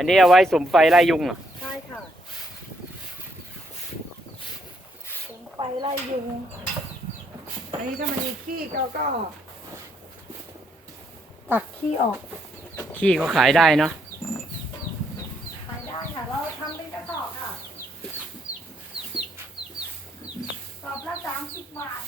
อันนี้เอาไว้สุมไฟไล่ยุงเหรอใช่ค่ะถึงไปไล่ยุง อันนี้ถ้ามันมีขี้ก็ก็ ตักขี้ออก ขี้ก็ขายได้เนาะ ขายได้ค่ะ เราทำเป็นกระสอบค่ะกระสอบละสามสิบบาท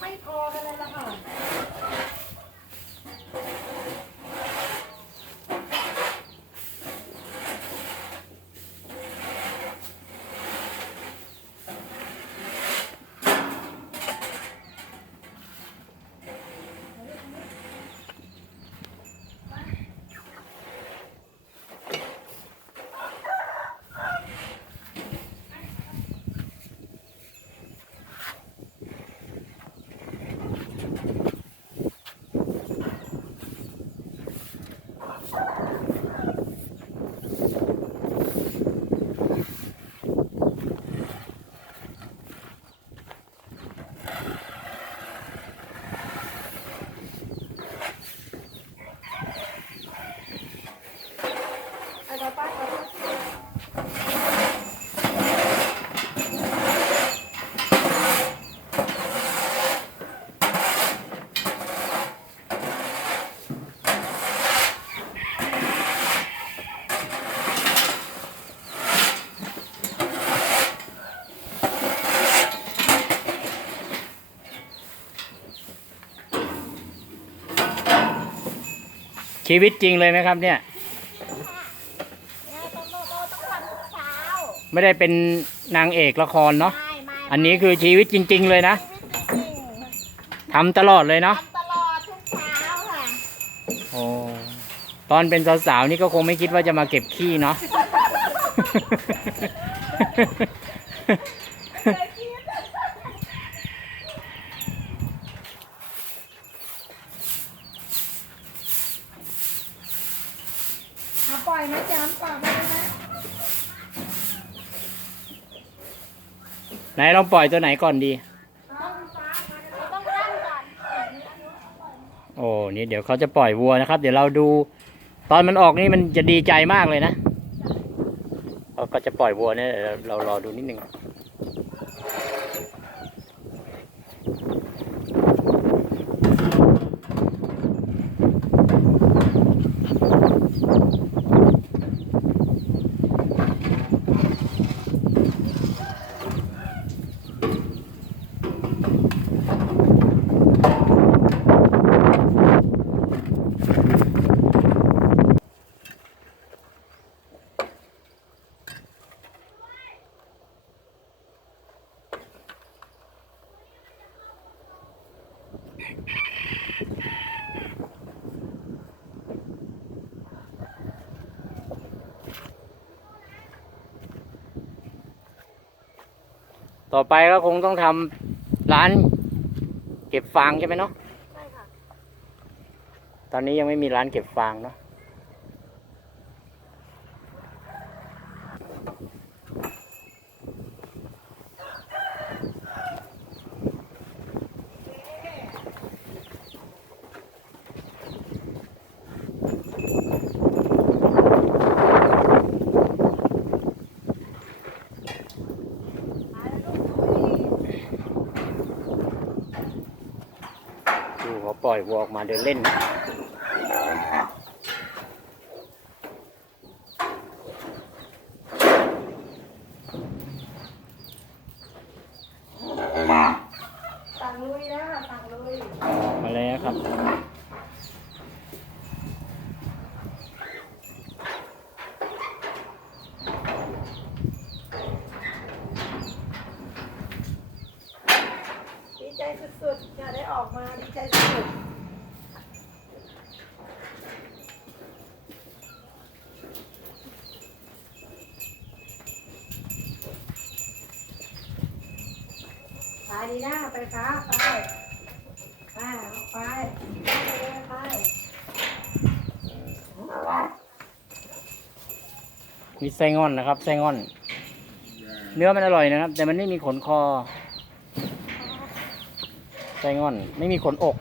ไม่พอกันเลยละค่ะ ชีวิตจริงเลยไหมครับ เนี่ยเนี่ยต้องต้องต้องทำทุกเช้าไม่ได้เป็นนางเอกละครเนาะไม่ไม่อันนี้คือชีวิตจริง ๆ เลยนะชีวิตจริงทำตลอดเลยเนาะทำตลอดทุกเช้าค่ะโอ้ตอนเป็นสาวๆนี่ก็คงไม่คิดว่าจะมาเก็บขี้เนาะ เอาปล่อยไหมจามปล่อยไหมนะ ไหนลองปล่อยตัวไหนก่อนดี ต้องตั้งก่อนโอ้นี่เดี๋ยวเขาจะปล่อยวัวนะครับ เดี๋ยวเราดู ตอนมันออกนี่มันจะดีใจมากเลยนะเขาก็จะปล่อยวัวเนี่ยเดี๋ยวเรารอดูนิดนึง ต่อไปก็คงต้องทำร้าน เก็บฟางใช่ไหมเนาะ ใช่ค่ะ ตอนนี้ยังไม่มีร้านเก็บฟางเนาะ ปล่อยวัวออกมาเดินเล่นนะ สั่งลุยนะสั่งลุย มาแล้วครับ ดีใจสุดๆจะได้ออกมาดีใจสุดๆ ไปดีนะไปฟ้าไปไปไปไปเลยไปมีไส้งอนนะครับไส้งอน เนื้อมันอร่อยนะครับ แต่มันไม่มีขนคอไส้งอน ไม่มีขนอก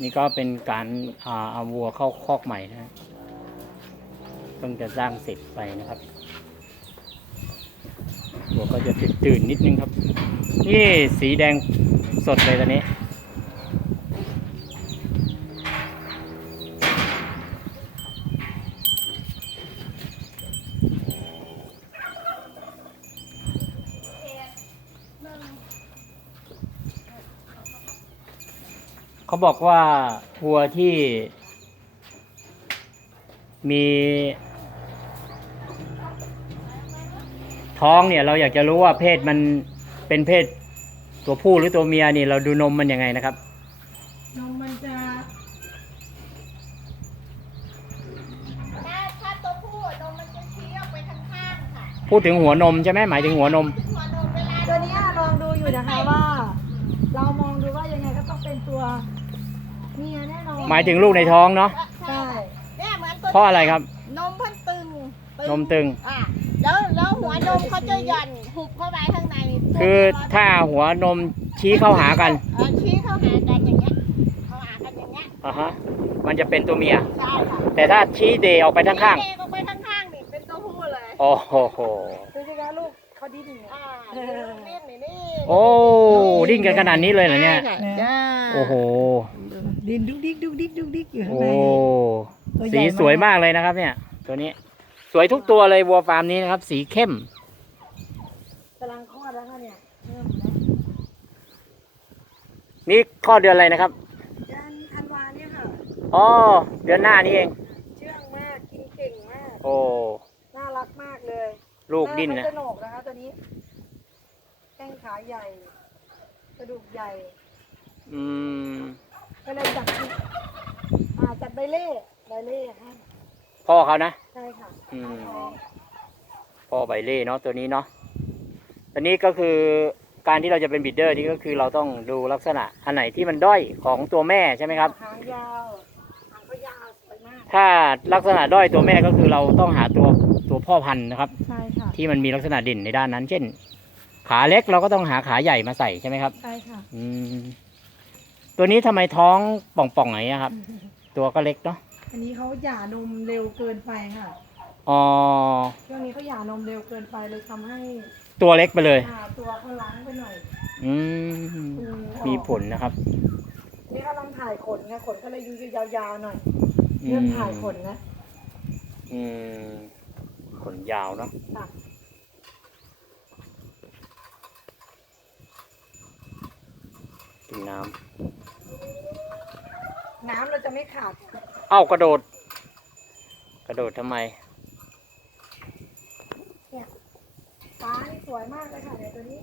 นี่ก็เป็นการอ่าเอาวัวเข้าคอกใหม่นะฮะเพิ่งจะสร้างเสร็จไปนะครับวัวก็จะตื่นตื่นนิดนึงครับ นี่สีแดงสดเลยตอนนี้ เขาบอกว่าวัวที่มี ท้องเนี่ยเราอยากจะรู้ว่าเพศมันเป็นเพศตัวผู้หรือตัวเมียนี่เราดูนมมันยังไงนะครับ นมมันจะ ถ้าถ้าตัวผู้นมมันจะชี้ออกไปข้างๆค่ะพูดถึงหัวนมใช่ไหมหมายถึงหัวนม หัวนมเวลาตัวเนี้ยลองดูอยู่นะคะว่า เรามองดูว่ายังไงก็ต้องเป็นตัวเมียแน่นอนหมายถึงลูกในท้องเนาะใช่เนี่ยเหมือนตัวเพราะอะไรครับ นมเพิ่นตึงนมตึง อะ แล้วแล้วหัวนมเขาจะหย่อนหุบเข้าไปข้างในคือถ้าหัวนมชี้เข้าหากันเออชี้เข้าหากันอย่างเงี้ยเข้าหากันอย่างเงี้ยอ่าฮะมันจะเป็นตัวเมีย ใช่ค่ะแต่ถ้าชี้เดออกไปข้างชี้เด็กออกไปข้างๆนี่เป็นตัวผู้เลยๆโอ้โหดูสิคะลูกเขาดิ้นเนี่ยอ่าดูดิ้นนี่นี่โอ้ดิ้นกันขนาดนี้เลยเหรอเนี่ยใช่ค่ะจ้าโอ้โหดิ้นดุกดิกดุกดิกดุกดิกอยู่ข้างโอ้ในตัวใหญ่สีมากสวยมากเลยนะครับ เนี่ย ตัวนี้ สวยทุกตัวเลยวัวฟาร์มนี้นะครับ สีเข้มกำลังคลอดแล้วค่ะเนี่ยเริ่มแล้วนี่ข้อเดือนอะไรนะครับ เดือนธันวาเนี่ยค่ะ อ๋อ เดือนหน้านี่เอง เชื่องมาก กินเก่งมาก โอ้ น่ารักมากเลยลูกดิ้นหานะเขาจะโหนกนะคะตัวนี้แข้งขาใหญ่ กระดูกใหญ่ อืม ก็เลยจัดอ่าจัดใบเล่ ใบเล่ให้ พ่อเขานะใช่ค่ะอืมพ่อใบเล่เนาะตัวนี้เนาะตัวนี้ก็คือการที่เราจะเป็นบิดเดอร์นี่ก็คือเราต้องดูลักษณะอันไหนที่มันด้อยของตัวแม่ใช่ไหมครับ หางยาวหางก็ยาวสวยมากถ้าลักษณะด้อยตัวแม่ก็คือเราต้องหาตัวตัวพ่อพันธุ์นะครับ ใช่ค่ะที่มันมีลักษณะเด่นในด้านนั้น เช่น ขาเล็กเราก็ต้องหาขาใหญ่มาใส่ใช่ไหมครับ ใช่ค่ะอืมตัวนี้ทำไมท้องป่องๆไหนอะครับ ตัวก็เล็กเนาะ อันนี้เขาหย่านมเร็วเกินไปค่ะอ๋อ ช่วงนี้เขาหย่านมเร็วเกินไปเลยทำให้ตัวเล็กไปเลย อ่าตัวเขาล้างไปหน่อยอืม อืออกมีผลนะครับนี่กำลังถ่ายขนไงขนก็เลยยูยาวๆหน่อยอืเริ่มมถ่ายขนนะอืมขนยาวเนาะ ค่ะกินน้น้ำเราจะไม่ขาดำเอ้ากระโดด กระโดดทำไมฟ้านี่สวยมากเลยค่ะเดี๋ยวตัวนี้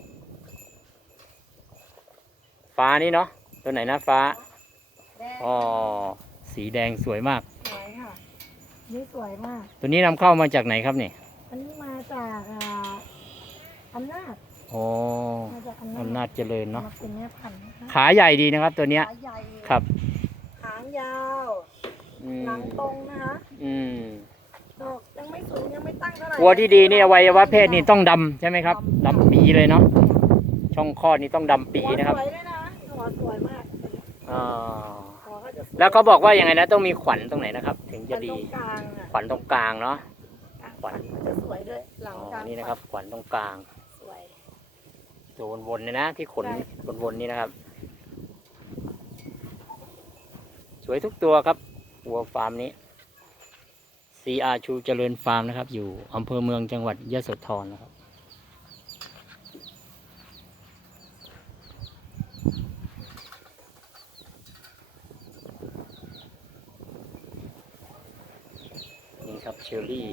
ฟ้านี่เนาะตัวไหนนะฟ้าแดงอ๋อสีแดงสวยมาก สวยค่ะนี่สวยมาก ตัวนี้นำเข้ามาจากไหนครับเนี่ยอันนี้มาจากอ่าอำนาจโอ้มาจากอำนาจอำนาจเจริญเนาะมาเป็นแม่พันธุ์นะคะขาใหญ่ดีนะครับ ตัวเนี้ย ขาใหญ่ครับ หางยาว อืมหลังตรงนะคะอืมดอกยังไม่สูงยังไม่ตั้งเท่าไหร่วัวที่ดีนี่อวัยวะเพศนี่ต้องดำใช่ไหมครับดำปีเลยเนาะช่องคลอดนี่ต้องดำปีนะครับหัวสวยด้วยนะหัวสวยมากอ่าหัวก็จะสยแล้วเขาบอกว่ายังไงนะต้องมีขวัญตรงไหนนะครับ ถึงจะดีตรงกลางอะขวัญตรงกลางเนาะ ขวัญ มันจะสวยด้วยหลังอ๋กลาองนี่นะครับ ขวัญตรงกลางสวย ตัววนๆเนี่ยนะ ที่ขนใช่ วนๆนี่นะครับ สวยทุกตัวครับ วัวฟาร์มนี้ CR ชูเจริญฟาร์มนะครับ อยู่อำเภอเมืองจังหวัดยะโสธรนะครับ นี่ครับเชอรี่